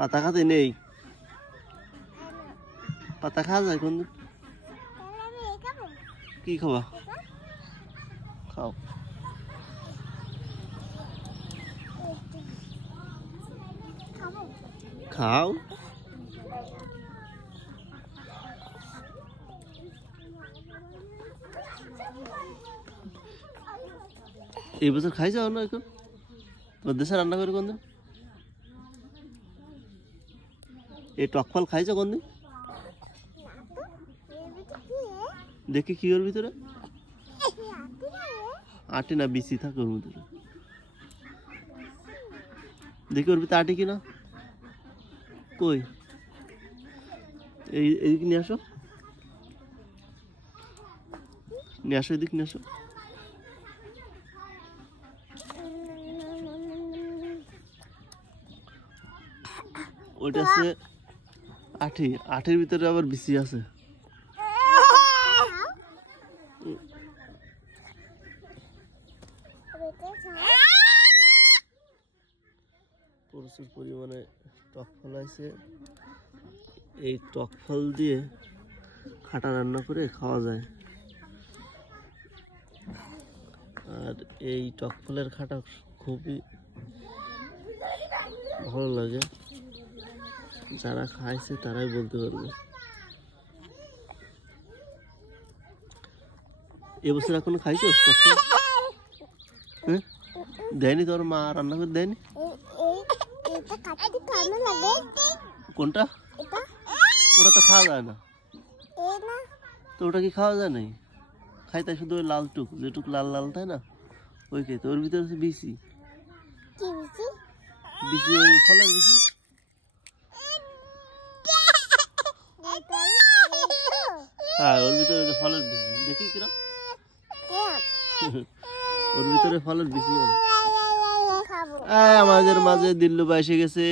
পাতা খাতে নেই, পাতা খাওয়া যায় কোন? কি খাবা? খাও। খাও। এই বছর খাই যাও না এখন? তোমার দেশে রান্না করে কোন দিন? এই টক ফল খাইছো কোন দিন? দেখি কি ওর ভিতরে? আটি না বিচি থাকে ওর ভিতরে। দেখি ওর ভিতরে আটি কিনা? কই? এইদিকে নিয়ে আসো, নিয়ে আসো, এদিকে নিয়ে আসো। ওইটা আছে আঠি, আঠির ভিতরে আবার বিচি আছে। প্রচুর পরিমাণে টক ফল আছে। এই টক ফল দিয়ে খাটা রান্না করে খাওয়া যায়। আর এই টক ফলের খাটা খুবই ভালো লাগে, যারা খাইছে তারাই বলতে পারবে। এবছর এখনো খাইছো টক ফল? হ্যাঁ, দেয়নি তোর মা রান্না করে দেয়নি? কোনটা? ওটা তো খাওয়া যায় না। তো ওটা কি খাওয়া যায় নাই? খাইতে শুধু ওই লাল টুক, যেটুক লাল লাল তাই না, ওই খাইতে। ওর ভিতরে আছে বিচি, বিচি ওই ফলের বিচি। হ্যাঁ, ওর ভিতরে ফলের বিচি। দেখি কিরম ওর ভিতরে ফলের বিচি। আমাদের মাঝে দিল্লু এসে গেছে।